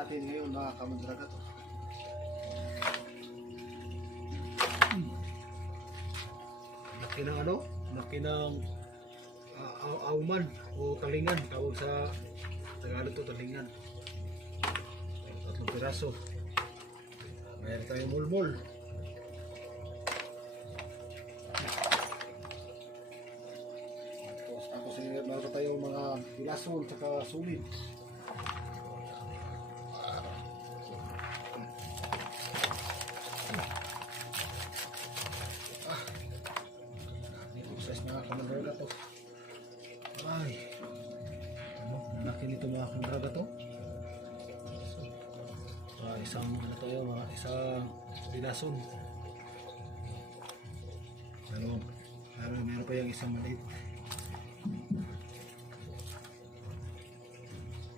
natin ngayon mga kamandraga to. Laki ng ano? Laki ng auman o talingan. Tawag sa Tagalog to, talingan. 3 piraso. Mayroon tayong mulmul. Tapos meron tayong mga pilasol at sulit. Size mga kamandraga to. Ay, laki nito mga kamandraga to. Isang ano tayo, mga isang dinason. Meron pa yung isang maliit.